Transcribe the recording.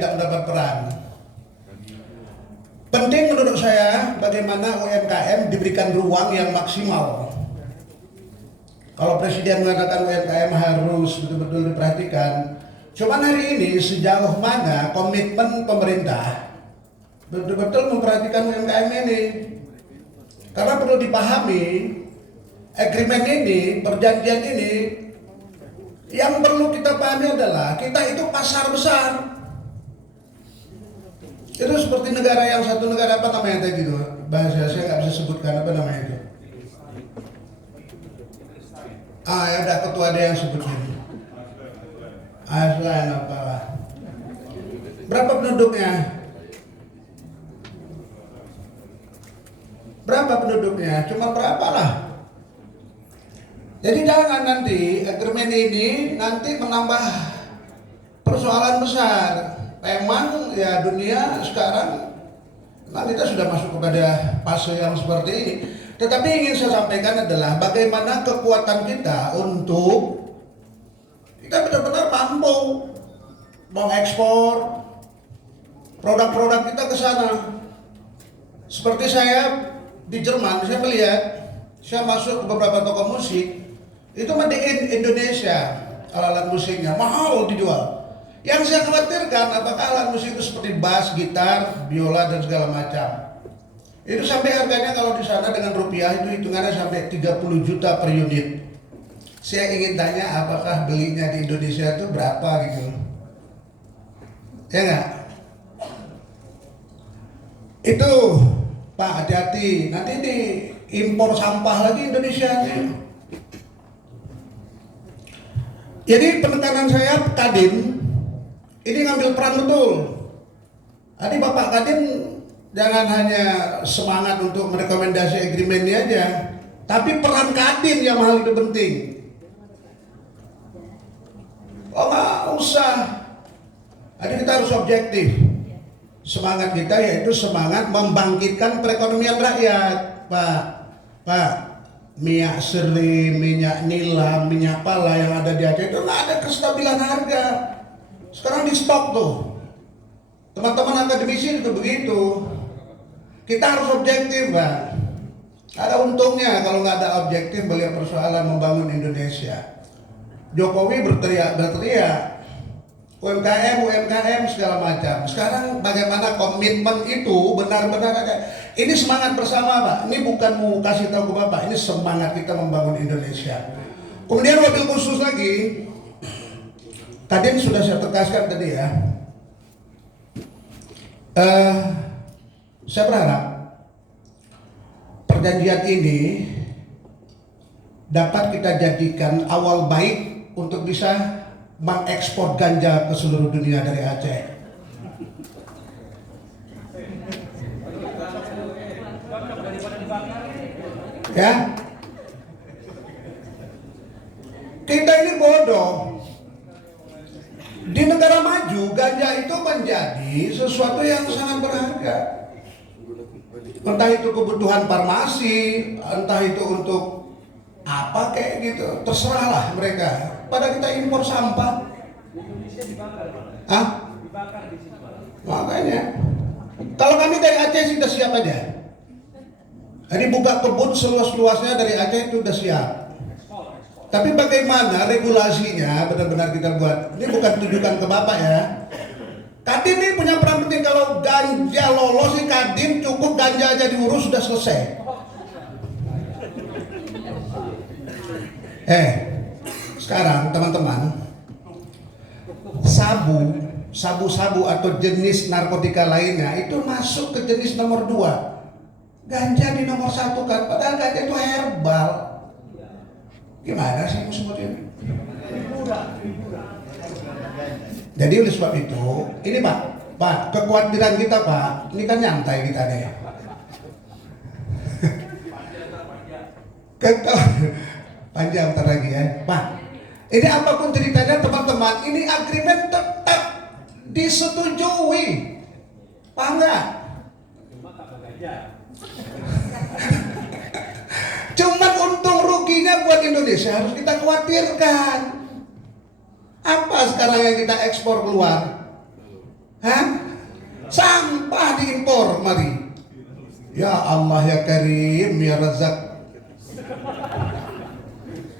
tidak mendapat peran. Penting menurut saya bagaimana UMKM diberikan ruang yang maksimal. Kalau Presiden mengatakan UMKM harus betul-betul diperhatikan, cuman hari ini sejauh mana komitmen pemerintah betul-betul memperhatikan UMKM ini? Karena perlu dipahami, agreement ini, perjanjian ini, yang perlu kita pahami adalah kita itu pasar besar. Itu seperti negara yang satu negara, apa namanya tadi itu? Bahasa saya nggak bisa sebutkan, apa namanya itu? Ya udah, ketua ada yang sebutin. Selain apalah. Berapa penduduknya? Berapa penduduknya? Cuma berapa lah? Jadi jangan nanti agreement ini nanti menambah persoalan besar. Memang ya dunia sekarang kita sudah masuk kepada fase yang seperti ini. Tetapi ingin saya sampaikan adalah bagaimana kekuatan kita untuk kita benar-benar mampu mengekspor produk-produk kita ke sana. Seperti saya di Jerman, saya melihat, saya masuk ke beberapa toko musik, itu made in Indonesia, alat musiknya mahal dijual. Yang saya khawatirkan apakah alat musik itu seperti bass, gitar, biola dan segala macam. Itu sampai harganya kalau di sana dengan rupiah itu hitungannya sampai 30 juta per unit. Saya ingin tanya apakah belinya di Indonesia itu berapa gitu. Ya enggak? Itu Pak, hati-hati, nanti diimpor sampah lagi Indonesia nih. Jadi penekanan saya Kadin ini ngambil peran betul. Tadi Bapak Kadin jangan hanya semangat untuk merekomendasi agreement-nya aja, tapi peran Kadin yang hal itu penting. Oh nggak usah. Jadi kita harus objektif. Semangat kita yaitu semangat membangkitkan perekonomian rakyat, Pak. Minyak seri, minyak nila, minyak pala yang ada di Aceh itu nggak ada kestabilan harga. Sekarang di stok tuh. Teman-teman akademisi itu begitu. Kita harus objektif, Pak. Ada untungnya kalau nggak ada objektif melihat persoalan membangun Indonesia. Jokowi berteriak, UMKM segala macam. Sekarang bagaimana komitmen itu benar-benar ada. Ini semangat bersama, Pak. Ini bukan mau kasih tahu ke Bapak, ini semangat kita membangun Indonesia. Kemudian wabil khusus lagi, tadi sudah saya tegaskan tadi ya. Saya berharap perjanjian ini dapat kita jadikan awal baik untuk bisa mengekspor ganja ke seluruh dunia dari Aceh. Ya, kita ini bodoh. Di negara maju, ganja itu menjadi sesuatu yang sangat berharga. Entah itu kebutuhan farmasi, entah itu untuk apa kayak gitu, terserahlah mereka. Pada kita impor sampah. Makanya, kalau kami dari Aceh sudah siap aja. Jadi buka kebun seluas-luasnya dari Aceh itu sudah siap. Tapi bagaimana regulasinya benar-benar kita buat. Ini bukan tujukan ke Bapak ya. Kadin ini punya peran penting. Kalau ganja lolos sih Kadin cukup ganja aja diurus sudah selesai. Sekarang teman-teman, sabu-sabu atau jenis narkotika lainnya itu masuk ke jenis nomor 2. Ganja di nomor 1 kan, padahal ganja itu herbal. Gimana sih sebutin? Jadi oleh sebab itu, ini Pak, kekhawatiran kita Pak, ini kan nyantai kita nih. Panjang ntar lagi ya, Pak. Ini apapun ceritanya teman-teman, ini agreement tetap disetujui, Pak enggak? Cuman untung ruginya buat Indonesia harus kita khawatirkan. Apa sekarang yang kita ekspor keluar? diimpor, mari. Ya Allah ya Karim ya Razak.